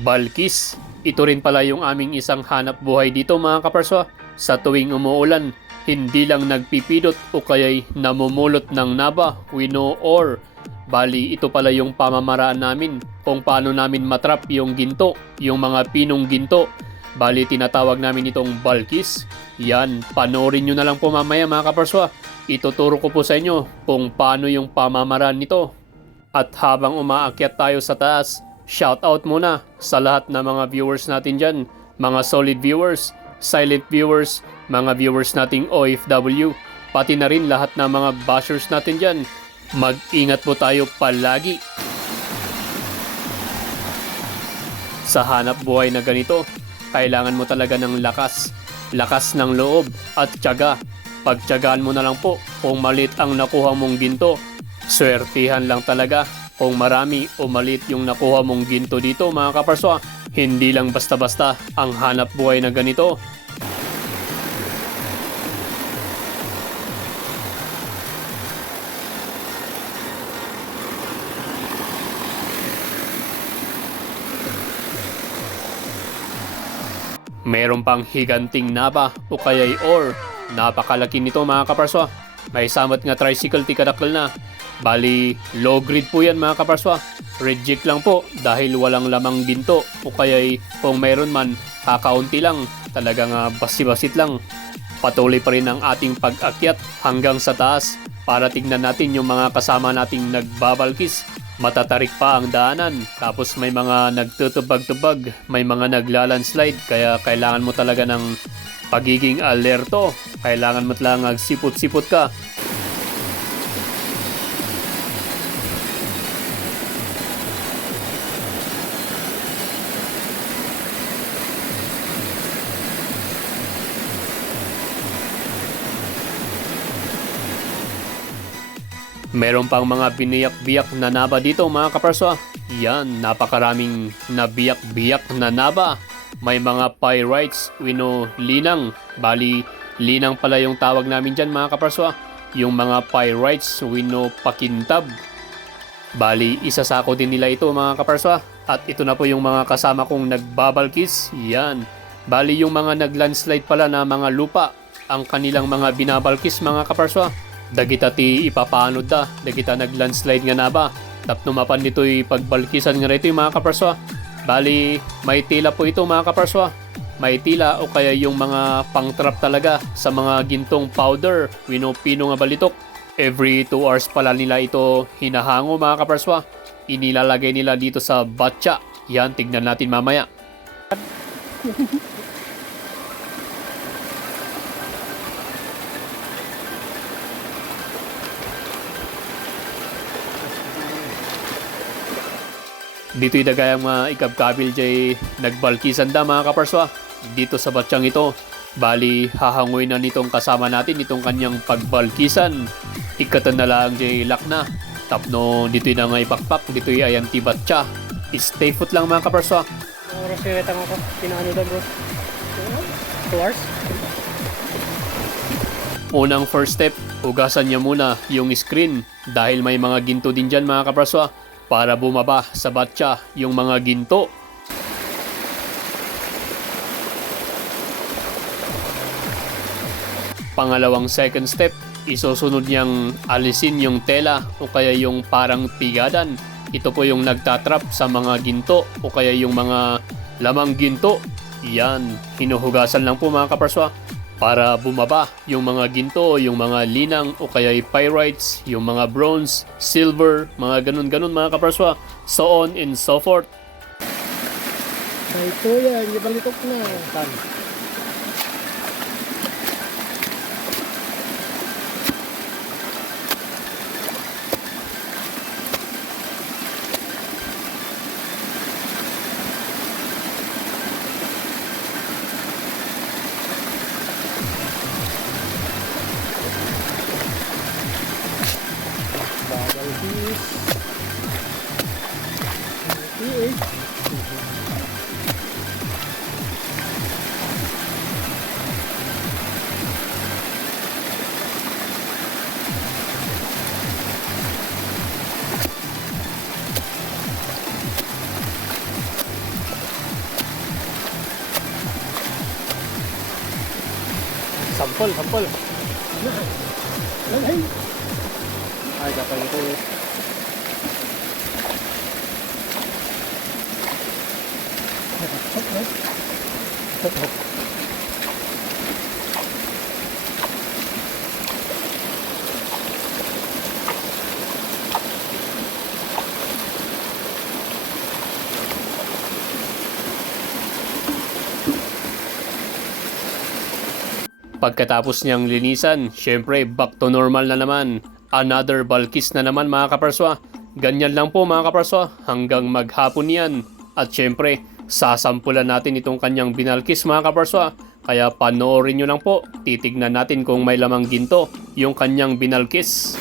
Balkis, ito rin pala yung aming isang hanap buhay dito mga kaparso. Sa tuwing umuulan, hindi lang nagpipidot o kaya'y namumulot ng naba, wino or bali ito pala yung pamamaraan namin kung paano namin matrap yung ginto, yung mga pinong ginto. Bali tinatawag namin itong balkis. Yan, panoorin nyo na lang po mamaya mga kaparso. Ituturo ko po sa inyo kung paano yung pamamaraan nito. At habang umaakyat tayo sa taas, shoutout muna sa lahat ng mga viewers natin dyan, mga solid viewers, silent viewers, mga viewers nating OFW, pati na rin lahat ng mga bashers natin dyan. Mag-ingat po tayo palagi. Sa hanap buhay na ganito, kailangan mo talaga ng lakas, lakas ng loob at tiyaga. Pagtiyagaan mo na lang po kung malit ang nakuha mong ginto. Swertihan lang talaga kung marami o malit yung nakuha mong ginto dito mga kaparso. Hindi lang basta-basta ang hanap buhay na ganito. Meron pang higanting naba o kaya'y ore. Napakalaki nito mga kaparso. May samat nga tricycle tikadakal na. Bali, low grade po yan mga kaparso. Reject lang po dahil walang lamang ginto o kaya'y kung meron man, kakaunti lang. Talagang basi-basit lang. Patuloy pa rin ang ating pag-akyat hanggang sa taas para tignan natin yung mga kasama nating nagbabalkis. Matatarik pa ang daanan, tapos may mga nagtutubag-tubag, may mga naglalandslide, kaya kailangan mo talaga ng pagiging alerto. Kailangan mo lang sipot-sipot ka. Meron pang mga biniyak-biyak na naba dito mga kaparso. Yan, napakaraming nabiyak-biyak na naba. May mga pyrites, wino linang. Bali, linang pala yung tawag namin dyan mga kaparso. Yung mga pyrites, wino pakintab. Bali, isasako din nila ito mga kaparso. At ito na po yung mga kasama kong nagbabalkis. Yan. Bali, yung mga naglandslide pala na mga lupa, ang kanilang mga binabalkis mga kaparso. Dagita ti ipapanod da, dagita naglandslide nga na ba. Tapno mapan dito'y pagbalkisan nga rito yung mga kaparso. Bali, may tila po ito mga kaparso. May tila o kaya yung mga pang-trap talaga sa mga gintong powder, wino-pino nga balitok. Every 2 hours pala nila ito hinahango mga kaparso. Inilalagay nila dito sa batya. Yan, tignan natin mamaya. Dito'y dagayang mga ikabkabil jay nagbalkisan da mga kaparso. Dito sa batsyang ito, bali hahangoy na nitong kasama natin itong kanyang pagbalkisan. Ikatan na lang jay lakna. Tapno dito'y na nga ipakpak, dito'y ayan ti batya. Stay put lang mga kaparso. Oras yung itang ako, pinaano daw bro? 2 hours? Unang first step, hugasan niya muna yung screen dahil may mga ginto din dyan mga kaparso. Para bumaba sa batya yung mga ginto. Pangalawang second step, isusunod niyang alisin yung tela o kaya yung parang pigadan. Ito po yung nagtatrap sa mga ginto o kaya yung mga lamang ginto. Yan, hinuhugasan lang po mga kaparso. Para bumaba yung mga ginto, yung mga linang o kaya pyrites, yung mga bronze, silver, mga ganun-ganun mga kaparso. So on and so forth. Ay, ito yan, ibalitok na. Tan. Babalkis. sampol. Ay, kapag ito. Pagkatapos niyang linisan, syempre back to normal na naman. Another balkis na naman mga kaparswa. Ganyan lang po mga kaparswa hanggang maghapon yan. At syempre, sasampulan natin itong kanyang binalkis mga kaparswa. Kaya panoorin nyo lang po, titignan natin kung may lamang ginto yung kanyang binalkis.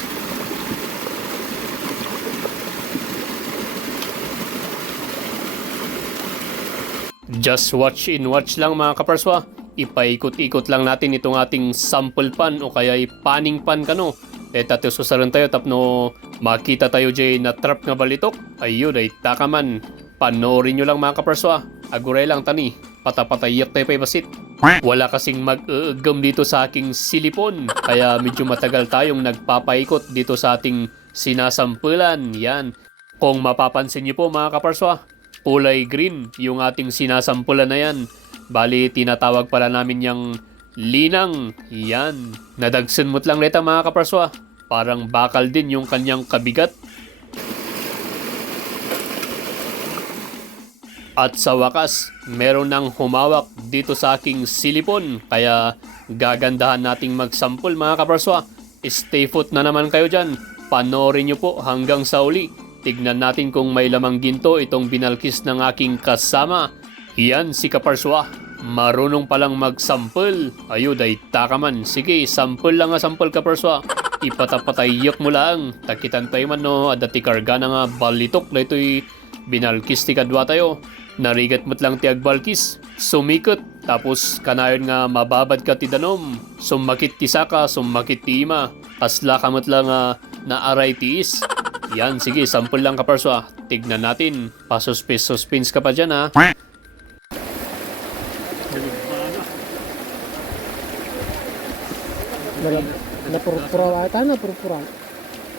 Just watch in watch lang mga kaparswa. Ipaikot-ikot lang natin itong ating sample pan o kaya paning pan kano. Tayo susaran tayo tapno makita tayo jay na trap nga balitok. Ayun ay takaman. Panoorin nyo lang mga kaparswa. Aguray lang tani. Patapatayak tayo pa basit. Wala kasing mag-gam dito sa aking silipon. Kaya medyo matagal tayong nagpapaikot dito sa ating sinasampulan. Yan. Kung mapapansin nyo po mga kaparswa, kulay green yung ating sinasampulan na yan. Bali, tinatawag pala namin yung linang. Yan. Nadagsan mo't lang neta mga kaparswa. Parang bakal din yung kanyang kabigat. At sa wakas, meron nang humawak dito sa aking silipon. Kaya gagandahan nating magsampol mga kaparswa. Stay put na naman kayo dyan. Panoorin nyo po hanggang sa uli. Tignan natin kung may lamang ginto itong binalkis ng aking kasama. Yan si kaparswa. Marunong palang mag-sample. Ayun, ay takaman. Sige, sample lang nga sample kaparswa. Ipatapatayak mo lang. Takitan tayo man no. Adati karga na nga balitok na ito'y binalkis ti kadwa tayo. Narigat mo't lang ti agbalkis. Sumikot. Tapos kanayon nga mababad ka ti danom. Sumakit ti saka, sumakit ti ima. Kasla ka mo't lang naaray tiis. Yan, sige, sample lang kaparswa. Tignan natin. Pasuspins ka pa dyan ha. Napurpura ata na purpura.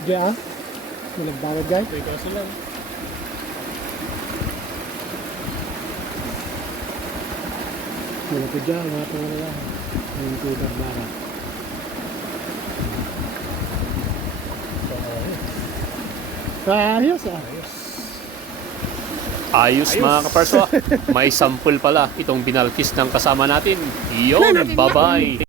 Diya ah. Nagbawad guys. Ikaw sila. Wala ko dyan, wala ko wala. Yung tudar bara. Ayos ah. Ayos mga kaparswa. May sample pala itong binalkis ng kasama natin. Yun, bye-bye.